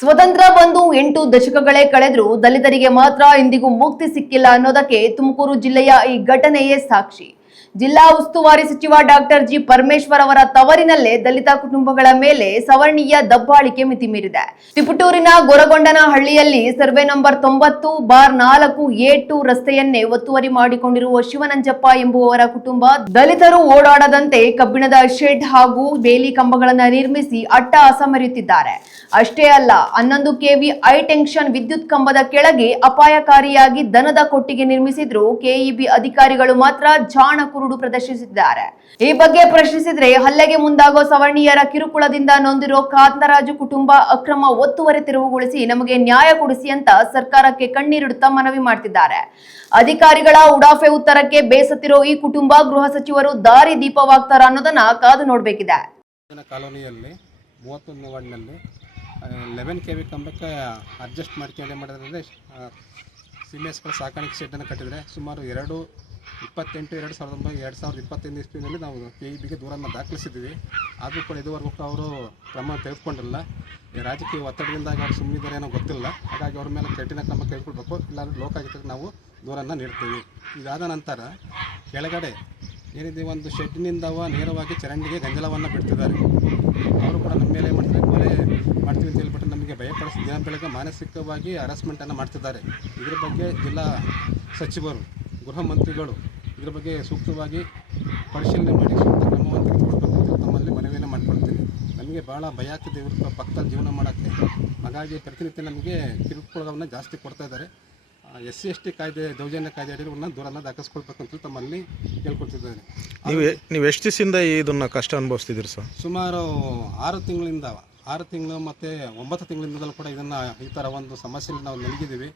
ಸ್ವತಂತ್ರ ಬಂದು 8 ದಶಕಗಳೇ ಕಳೆದರೂ ದಲಿತರಿಗೆ ಮಾತ್ರ ಇಂದಿಗೂ ಮುಕ್ತಿ ಸಿಕ್ಕಿಲ್ಲ ಅನ್ನೋದಕ್ಕೆ ತುಮಕೂರು ಜಿಲ್ಲೆಯ ಈ ಘಟನೆಯೇ ಸಾಕ್ಷಿ. ಜಿಲ್ಲಾ ಉಸ್ತುವಾರಿ ಸಚಿವ ಡಾಕ್ಟರ್ ಜಿ ಪರಮೇಶ್ವರ್ ಅವರ ತವರಿನಲ್ಲೇ ದಲಿತ ಕುಟುಂಬಗಳ ಮೇಲೆ ಸವರ್ಣೀಯ ದಬ್ಬಾಳಿಕೆ ಮಿತಿ ಮೀರಿದೆ. ತಿಪಟೂರಿನ ಗೊರಗೊಂಡನಹಳ್ಳಿಯಲ್ಲಿ ಸರ್ವೆ ನಂಬರ್ 90/4A2 ರಸ್ತೆಯನ್ನೇ ಒತ್ತುವರಿ ಮಾಡಿಕೊಂಡಿರುವ ಶಿವನಂಜಪ್ಪ ಎಂಬುವವರ ಕುಟುಂಬ ದಲಿತರು ಓಡಾಡದಂತೆ ಕಬ್ಬಿಣದ ಶೆಡ್ ಹಾಗೂ ಬೇಲಿ ಕಂಬಗಳನ್ನು ನಿರ್ಮಿಸಿ ಅಟ್ಟಹಾಸ ಮೆರೆಯುತ್ತಿದ್ದಾರೆ. ಅಷ್ಟೇ ಅಲ್ಲ, 11 kV ಹೈ ಟೆನ್ಷನ್ ವಿದ್ಯುತ್ ಕಂಬದ ಕೆಳಗೆ ಅಪಾಯಕಾರಿಯಾಗಿ ದನದ ಕೊಟ್ಟಿಗೆ ನಿರ್ಮಿಸಿದ್ರು ಕೆಇಬಿ ಅಧಿಕಾರಿಗಳು ಮಾತ್ರ ಜಾಣ ಕುರುಡು ಪ್ರದರ್ಶಿಸಿದ್ದಾರೆ. ಈ ಬಗ್ಗೆ ಪ್ರಶ್ನಿಸಿದ್ರೆ ಹಲ್ಲೆಗೆ ಮುಂದಾಗೋ ಸವರ್ಣೀಯರ ಕಿರುಕುಳದಿಂದ ನೊಂದಿರೋ ಕಾಂತರಾಜು ಕುಟುಂಬ ಅಕ್ರಮ ಒತ್ತುವರಿ ತೆರವುಗೊಳಿಸಿ ನಮಗೆ ನ್ಯಾಯ ಕೊಡಿಸಿ ಅಂತ ಸರ್ಕಾರಕ್ಕೆ ಕಣ್ಣೀರಿಡುತ್ತಾ ಮನವಿ ಮಾಡ್ತಿದ್ದಾರೆ. ಅಧಿಕಾರಿಗಳ ಉಡಾಫೆ ಉತ್ತರಕ್ಕೆ ಬೇಸತ್ತಿರೋ ಈ ಕುಟುಂಬ ಗೃಹ ಸಚಿವರು ದಾರಿ ದೀಪವಾಗ್ತಾರ ಅನ್ನೋದನ್ನ ಕಾದು ನೋಡಬೇಕಿದೆ. ಕಾಲೋನಿಯಲ್ಲಿ 31ನೇ ವಾರ್ಡ್ನಲ್ಲಿ 11 kV ಕಂಬಕ್ಕೆ ಅಡ್ಜಸ್ಟ್ ಮಾಡ್ಕೊಂಡು ಏನು ಮಾಡಿದ್ರೆ ಸಿಮೆಸ್ಗಳ ಸಾಕಾಣಿಕೆ ಶೆಡ್ಡನ್ನು ಕಟ್ಟಿದರೆ ಸುಮಾರು 2028/2021 ಇಸ್ವಿನಲ್ಲಿ ನಾವು ಕೆಇಬಿಗೆ ದೂರನ್ನು ದಾಖಲಿಸಿದ್ದೀವಿ. ಆದರೂ ಕೂಡ ಇದುವರೆಗೂ ಅವರು ಕ್ರಮ ತೆಗೆದುಕೊಂಡಿಲ್ಲ. ರಾಜಕೀಯ ಒತ್ತಡದಿಂದಾಗಿ ಅವರು ಸುಮ್ಮನಿದ್ದಾರೆ ಏನೋ ಗೊತ್ತಿಲ್ಲ. ಹಾಗಾಗಿ ಅವ್ರ ಮೇಲೆ ಕಠಿಣ ಕ್ರಮ ತೆಗೆದುಕೊಳ್ಬೇಕು, ಇಲ್ಲಾಂದರೆ ಲೋಕಾಯುಕ್ತಕ್ಕೆ ನಾವು ದೂರನ್ನು ನೀಡ್ತೀವಿ. ಇದಾದ ನಂತರ ಕೆಳಗಡೆ ಏನಿದೆ ಒಂದು ಶೆಡ್ನಿಂದ ನೇರವಾಗಿ ಚರಂಡಿಗೆ ಗಂಜಲವನ್ನು ಬಿಡ್ತಿದ್ದಾರೆ. ಅವರು ಕೂಡ ನಮ್ಮ ಮೇಲೆ ಮಾಡ್ತಾರೆ, ಕೊಲೆ ಮಾಡ್ತೀವಿ ಅಂತ ಹೇಳ್ಬಿಟ್ಟು ನಮಗೆ ಭಯಪಡಿಸಿ ದಿನ ಬೆಳಗ್ಗೆ ಮಾನಸಿಕವಾಗಿ ಹರಾಸ್ಮೆಂಟನ್ನು ಮಾಡ್ತಿದ್ದಾರೆ. ಇದ್ರ ಬಗ್ಗೆ ಜಿಲ್ಲಾ ಸಚಿವರು, ಗೃಹ ಮಂತ್ರಿಗಳು ಇದ್ರ ಬಗ್ಗೆ ಸೂಕ್ತವಾಗಿ ಪರಿಶೀಲನೆ ಮಾಡಿ ಸೂಕ್ತ ಕ್ರಮವನ್ನು ತೆಗೆದುಕೊಳ್ಬೇಕು ಅಂತ ನಮ್ಮಲ್ಲಿ ಮನವಿಯನ್ನು ಮಾಡಿಕೊಳ್ತೀನಿ. ನಮಗೆ ಭಾಳ ಭಯ ಆಗ್ತಿದೆ ಇವ್ರ ಪಕ್ಕದಲ್ಲಿ ಜೀವನ ಮಾಡೋಕ್ಕೆ. ಹಾಗಾಗಿ ಪ್ರತಿನಿತ್ಯ ನಮಗೆ ಕಿರುಕುಳವನ್ನು ಜಾಸ್ತಿ ಕೊಡ್ತಾ ಇದ್ದಾರೆ. SC/ST ಕಾಯ್ದೆ, ದೌರ್ಜನ್ಯ ಕಾಯ್ದೆ ಅಡಿಯಲ್ಲಿ ದೂರನ್ನು ದಾಖಲಿಸ್ಕೊಳ್ಬೇಕು ಅಂತ ತಮ್ಮಲ್ಲಿ ಕೇಳ್ಕೊಳ್ತಿದ್ದಾರೆ. ನೀವು ಎಷ್ಟು ದಿವಸದಿಂದ ಇದನ್ನು ಕಷ್ಟ ಅನುಭವಿಸ್ತಿದ್ದೀರಿ ಸರ್? ಸುಮಾರು 6 ತಿಂಗಳು ಮತ್ತು 9 ತಿಂಗಳಿಂದಲೂ ಕೂಡ ಈ ಥರ ಒಂದು ಸಮಸ್ಯೆಯಲ್ಲಿ ನಾವು ನಲಗಿದ್ದೀವಿ.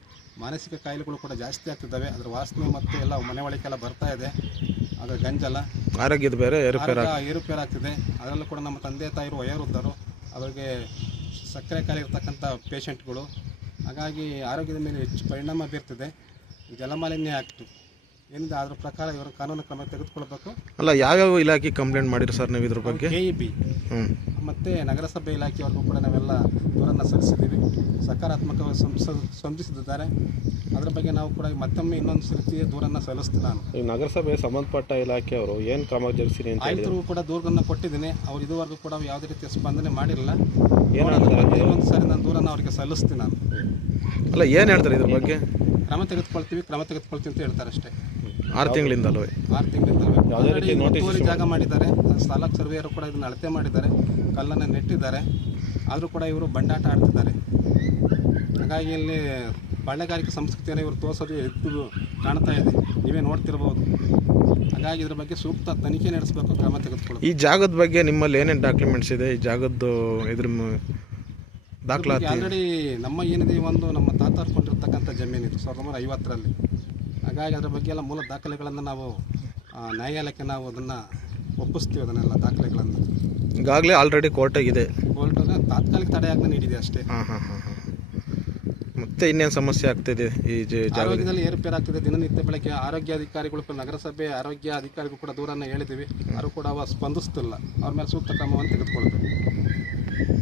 ಮಾನಸಿಕ ಕಾಯಿಲೆಗಳು ಕೂಡ ಜಾಸ್ತಿ ಆಗ್ತಿದ್ದಾವೆ. ಅದರ ವಾಸನೆ ಮತ್ತು ಎಲ್ಲ ಮನೆ ಒಳಗೆಲ್ಲ ಬರ್ತಾ ಇದೆ. ಅದರ ಗಂಜಲ, ಆರೋಗ್ಯದ ಬೇರೆ ಏರುಪೇರಾಗ್ತಿದೆ. ಅದರಲ್ಲೂ ಕೂಡ ನಮ್ಮ ತಂದೆ ತಾಯಿರು ವಯೋವೃದ್ಧರು, ಅವರಿಗೆ ಸಕ್ಕರೆ ಕಾಯಿಲೆ ಇರ್ತಕ್ಕಂಥ ಪೇಷಂಟ್ಗಳು. ಹಾಗಾಗಿ ಆರೋಗ್ಯದ ಮೇಲೆ ಹೆಚ್ಚು ಪರಿಣಾಮ ಬೀರ್ತಿದೆ. ಜಲಮಾಲಿನ್ಯ ಆ್ಯಕ್ಟು ಏನಿದೆ ಅದರ ಪ್ರಕಾರ ಇವರು ಕಾನೂನು ಕ್ರಮ ತೆಗೆದುಕೊಳ್ಬೇಕು. ಅಲ್ಲ, ಯಾವ್ಯಾವ ಇಲಾಖೆ ಕಂಪ್ಲೇಂಟ್ ಮಾಡಿರಿ ಸರ್ ನೀವು ಇದ್ರ ಬಗ್ಗೆ? ಕೆಇಬಿ ಮತ್ತು ನಗರಸಭೆ ಇಲಾಖೆಯವರೆಗೂ ಕೂಡ ನಾವೆಲ್ಲ ದೂರನ್ನು ಸಲ್ಲಿಸಿದ್ದೀವಿ. ಸಕಾರಾತ್ಮಕವಾಗಿ ಸ್ಪಂದಿಸಿದ್ದಾರೆ. ಅದರ ಬಗ್ಗೆ ನಾವು ಕೂಡ ಮತ್ತೊಮ್ಮೆ ಇನ್ನೊಂದು ರೀತಿಯ ದೂರನ್ನು ಸಲ್ಲಿಸ್ತೀನಿ. ನಾನು ಈ ನಗರಸಭೆ ಸಂಬಂಧಪಟ್ಟ ಇಲಾಖೆಯವರು ಏನು ಕ್ರಮ ಜರುಗಿಸಿರಿ ಅಂತ ಆಯುಕ್ತರು ಕೂಡ ದೂರನ್ನು ಕೊಟ್ಟಿದ್ದೀನಿ. ಅವ್ರು ಇದುವರೆಗೂ ಕೂಡ ಯಾವುದೇ ರೀತಿಯ ಸ್ಪಂದನೆ ಮಾಡಿರಲಿಲ್ಲ. ಒಂದು ಸಾರಿ ನಾನು ದೂರನ್ನು ಅವರಿಗೆ ಸಲ್ಲಿಸ್ತೀನಿ. ನಾನು ಅಲ್ಲ, ಏನು ಹೇಳ್ತಾರೆ ಇದ್ರ ಬಗ್ಗೆ? ಕ್ರಮ ತೆಗೆದುಕೊಳ್ತೀವಿ ಅಂತ ಹೇಳ್ತಾರೆ ಅಷ್ಟೇ. 6 ತಿಂಗಳಿಂದಲೇ ಯಾವುದೇ ರೀತಿ ಜಾಗ ಮಾಡಿದ್ದಾರೆ. ತಾಲೂಕು ಸರ್ವೇಯರು ಕೂಡ ಇದನ್ನು ಅಳತೆ ಮಾಡಿದ್ದಾರೆ, ಕಲ್ಲನ್ನು ನೆಟ್ಟಿದ್ದಾರೆ. ಆದರೂ ಕೂಡ ಇವರು ಬಂಡಾಟ ಆಡ್ತಿದ್ದಾರೆ. ಹಾಗಾಗಿ ಇಲ್ಲಿ ಬಾಳೆಗಾರಿಕೆ ಸಂಸ್ಕೃತಿಯನ್ನು ಇವರು ತೋರಿಸೋದು ಎದ್ದು ಕಾಣ್ತಾ ಇದೆ, ನೀವೇ ನೋಡ್ತಿರ್ಬೋದು. ಹಾಗಾಗಿ ಇದ್ರ ಬಗ್ಗೆ ಸೂಕ್ತ ತನಿಖೆ ನಡೆಸಬೇಕು, ಕ್ರಮ ತೆಗೆದುಕೊಳ್ಳಬೇಕು. ಈ ಜಾಗದ ಬಗ್ಗೆ ನಿಮ್ಮಲ್ಲಿ ಏನೇನು ಡಾಕ್ಯುಮೆಂಟ್ಸ್ ಇದೆ? ಈ ಜಾಗದ್ದು ಇದ್ರ ದಾಖಲಾತಿ ಆಲ್ರೆಡಿ ಏನಿದೆ ನಮ್ಮ ತಾತ ಕೊಂಡಿರ್ತಕ್ಕಂಥ ಜಮೀನಿತ್ತು 1950ರಲ್ಲಿ. ಹಾಗಾಗಿ ಅದರ ಬಗ್ಗೆ ಎಲ್ಲ ಮೂಲ ದಾಖಲೆಗಳನ್ನು ನಾವು ನ್ಯಾಯಾಲಯಕ್ಕೆ ನಾವು ಅದನ್ನು ಒಪ್ಪಿಸ್ತೀವಿ. ಅದನ್ನೆಲ್ಲ ದಾಖಲೆಗಳನ್ನು ಈಗಾಗಲೇ ಆಲ್ರೆಡಿ ಕೋರ್ಟಾಗಿದೆ. ಕೋರ್ಟ್ ತಾತ್ಕಾಲಿಕ ತಡೆಯಾಜ್ಞೆ ನೀಡಿದೆ ಅಷ್ಟೇ. ಮತ್ತೆ ಇನ್ನೇನು ಸಮಸ್ಯೆ ಆಗ್ತಿದೆ? ಈ ಆರೋಗ್ಯದಲ್ಲಿ ಏರುಪೇರಾಗ್ತಿದೆ ದಿನನಿತ್ಯ ಬೆಳಗ್ಗೆ. ಆರೋಗ್ಯ ಅಧಿಕಾರಿಗಳು, ನಗರಸಭೆ ಆರೋಗ್ಯ ಅಧಿಕಾರಿಗಳು ಕೂಡ ದೂರನ್ನು ಹೇಳಿದ್ದೀವಿ. ಅವರು ಕೂಡ ಸ್ಪಂದಿಸ್ತಿಲ್ಲ. ಅವ್ರ ಮೇಲೆ ಸೂಕ್ತ ಕ್ರಮವನ್ನು ತೆಗೆದುಕೊಳ್ಬೇಕು.